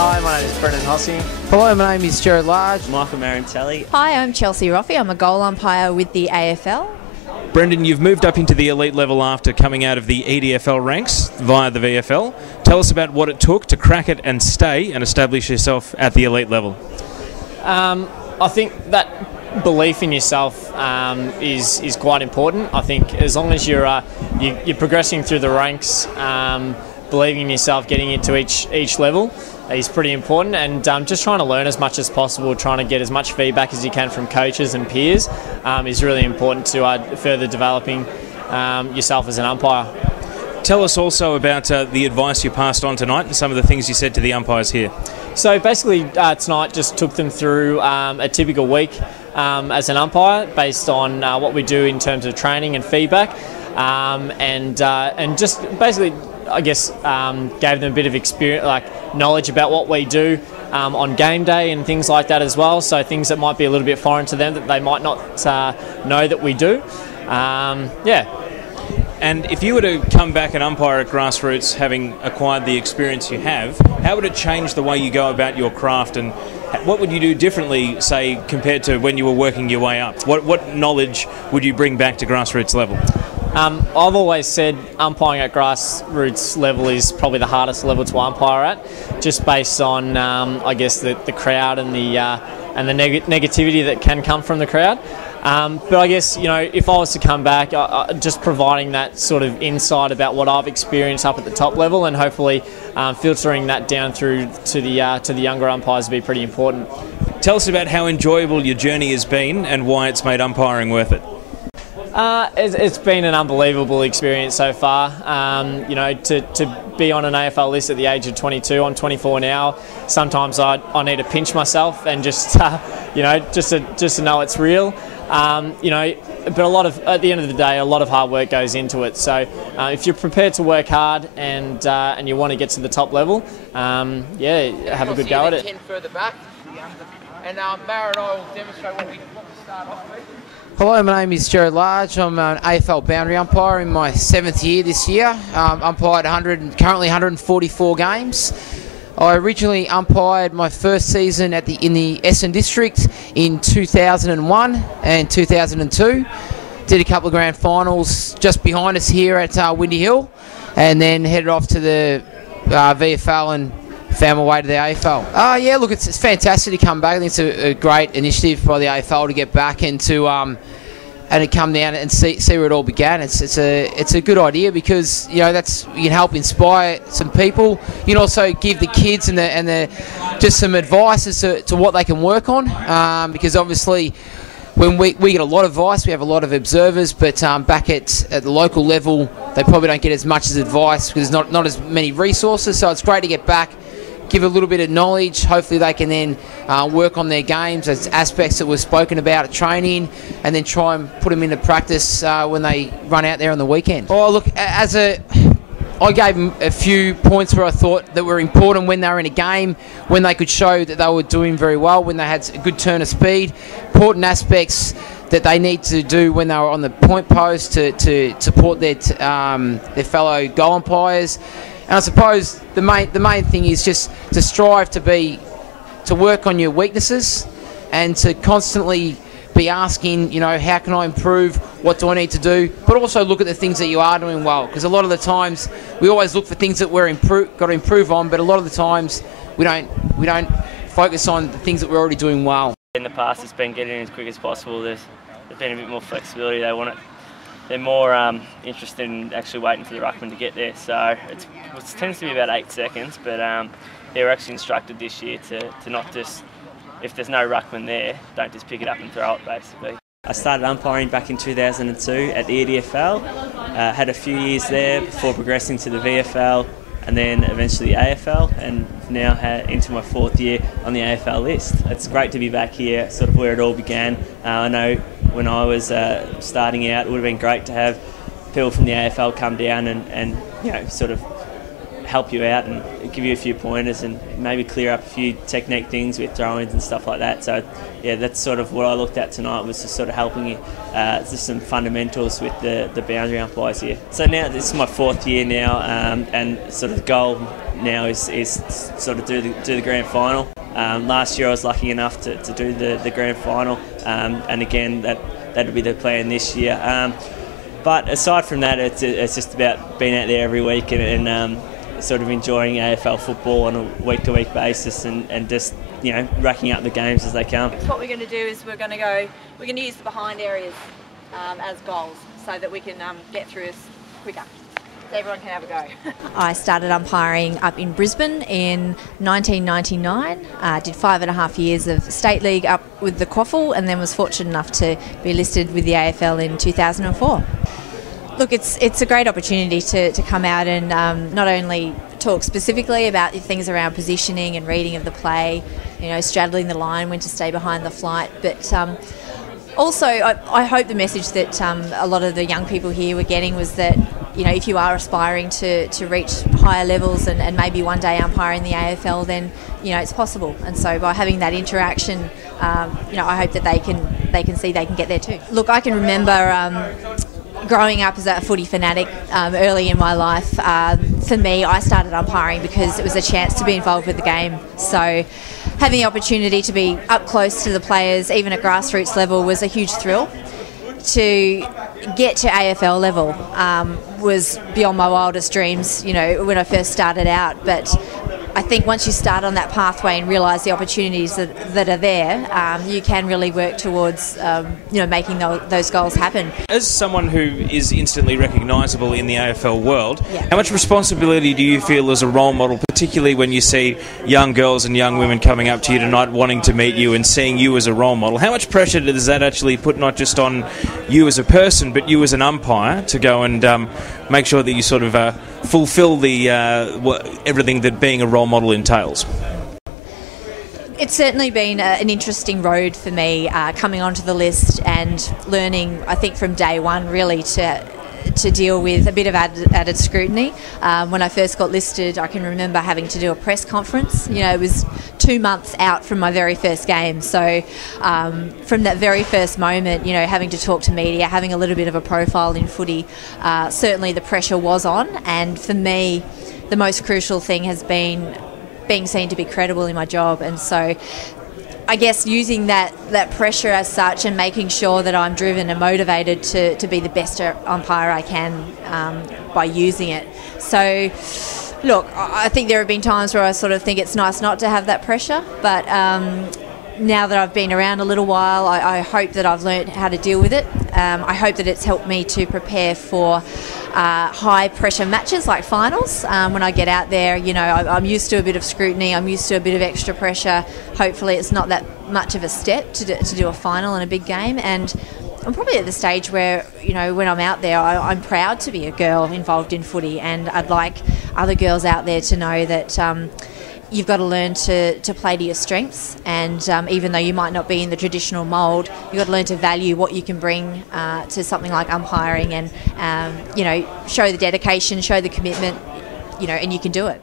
Hi, my name is Brendan Hosking. Hello, my name is Gerard Large. Michael Marantelli. Hi, I'm Chelsea Roffey. I'm a goal umpire with the AFL. Brendan, you've moved up into the elite level after coming out of the EDFL ranks via the VFL. Tell us about what it took to crack it and stay and establish yourself at the elite level. I think that belief in yourself is quite important. I think as long as you're progressing through the ranks, believing in yourself, getting into each level is pretty important, and just trying to learn as much as possible, trying to get as much feedback as you can from coaches and peers is really important to further developing yourself as an umpire. Tell us also about the advice you passed on tonight and some of the things you said to the umpires here. So basically tonight just took them through a typical week as an umpire based on what we do in terms of training and feedback, and just basically I guess gave them a bit of experience, like knowledge about what we do on game day and things like that as well. So things that might be a little bit foreign to them that they might not know that we do. Yeah. And if you were to come back and umpire at grassroots, having acquired the experience you have, how would it change the way you go about your craft, and what would you do differently, say, compared to when you were working your way up? What knowledge would you bring back to grassroots level? I've always said umpiring at grassroots level is probably the hardest level to umpire at, just based on I guess the crowd and the negativity that can come from the crowd. But I guess, you know, if I was to come back, just providing that sort of insight about what I've experienced up at the top level, and hopefully filtering that down through to the younger umpires would be pretty important. Tell us about how enjoyable your journey has been and why it's made umpiring worth it. It's been an unbelievable experience so far. You know, to be on an AFL list at the age of 22, I'm 24 now. Sometimes I need to pinch myself and just you know, just to know it's real. You know, but at the end of the day, a lot of hard work goes into it. So if you're prepared to work hard and you want to get to the top level, yeah, have a good go at it. 10 further back, and Mara and I will demonstrate what we start off with. Hello, my name is Gerard Large. I'm an AFL boundary umpire in my 7th year this year. Umpired currently 144 games. I originally umpired my first season in the Essendon District in 2001 and 2002. Did a couple of grand finals just behind us here at Windy Hill, and then headed off to the VFL and found my way to the AFL. Yeah, look, it's fantastic to come back. I think it's a great initiative by the AFL to get back and to come down and see where it all began. It's a good idea, because, you know, you can help inspire some people. You can also give the kids and just some advice as to what they can work on, because obviously when we get a lot of advice, we have a lot of observers, but back at the local level, they probably don't get as much as advice because there's not as many resources. So it's great to get back, give a little bit of knowledge. Hopefully they can then work on their games as aspects that were spoken about at training, and then try and put them into practice when they run out there on the weekend. Oh, look, I gave them a few points where I thought that were important when they were in a game, when they could show that they were doing very well, when they had a good turn of speed, important aspects that they need to do when they were on the point post to support their fellow goal umpires. And I suppose the main thing is just to strive to work on your weaknesses, and to constantly be asking, you know, how can I improve? What do I need to do? But also look at the things that you are doing well, because a lot of the times we always look for things that we're got to improve on, but a lot of the times we don't focus on the things that we're already doing well. In the past, it's been getting in as quick as possible. There's been a bit more flexibility. They're more interested in actually waiting for the ruckman to get there. So it tends to be about 8 seconds, but they were actually instructed this year to not just, if there's no ruckman there, don't just pick it up and throw it, basically. I started umpiring back in 2002 at the EDFL, had a few years there before progressing to the VFL and then eventually the AFL, and now into my 4th year on the AFL list. It's great to be back here, sort of where it all began. I know when I was starting out, it would have been great to have people from the AFL come down and you know, sort of help you out and give you a few pointers and maybe clear up a few technique things with throw-ins and stuff like that. So yeah, that's sort of what I looked at tonight, was just sort of helping you just some fundamentals with the boundary umpires here. So now this is my 4th year now, and sort of the goal now is sort of do the grand final. Last year I was lucky enough to do the grand final, and again that'll be the plan this year. But aside from that, it's just about being out there every week and sort of enjoying AFL football on a week-to-week basis and just, you know, racking up the games as they come. What we're going to do is we're going to use the behind areas as goals so that we can get through us quicker. So everyone can have a go. I started umpiring up in Brisbane in 1999. Did 5.5 years of State League up with the Quaffle, and then was fortunate enough to be listed with the AFL in 2004. Look, it's a great opportunity to come out and not only talk specifically about the things around positioning and reading of the play, you know, straddling the line, when to stay behind the flight, but also I hope the message that a lot of the young people here were getting was that, you know, if you are aspiring to reach higher levels and maybe one day umpire in the AFL, then, you know, it's possible. And so by having that interaction, you know, I hope that they can see they can get there too. Look, I can remember growing up as a footy fanatic early in my life. For me, I started umpiring because it was a chance to be involved with the game. So having the opportunity to be up close to the players, even at grassroots level, was a huge thrill. To get to AFL level was beyond my wildest dreams, you know, when I first started out. But I think once you start on that pathway and realise the opportunities that are there, you can really work towards, you know, making those goals happen. As someone who is instantly recognisable in the AFL world, Yeah. How much responsibility do you feel as a role model, particularly when you see young girls and young women coming up to you tonight wanting to meet you and seeing you as a role model? How much pressure does that actually put not just on you as a person, but you as an umpire to go and make sure that you sort of fulfil the everything that being a role model entails? It's certainly been an interesting road for me, coming onto the list and learning, I think, from day one really to deal with a bit of added scrutiny. When I first got listed, I can remember having to do a press conference. You know, it was 2 months out from my very first game. So from that very first moment, you know, having to talk to media, having a little bit of a profile in footy, certainly the pressure was on. And for me, the most crucial thing has been being seen to be credible in my job. And so I guess using that pressure as such and making sure that I'm driven and motivated to be the best umpire I can by using it. So look, I think there have been times where I sort of think it's nice not to have that pressure, but now that I've been around a little while, I hope that I've learned how to deal with it. I hope that it's helped me to prepare for high pressure matches like finals. When I get out there, you know, I'm used to a bit of scrutiny, I'm used to a bit of extra pressure. Hopefully it's not that much of a step to do a final in a big game. And I'm probably at the stage where, you know, when I'm out there, I'm proud to be a girl involved in footy, and I'd like other girls out there to know that you've got to learn to play to your strengths, and even though you might not be in the traditional mould, you've got to learn to value what you can bring to something like umpiring, and you know, show the dedication, show the commitment, you know, and you can do it.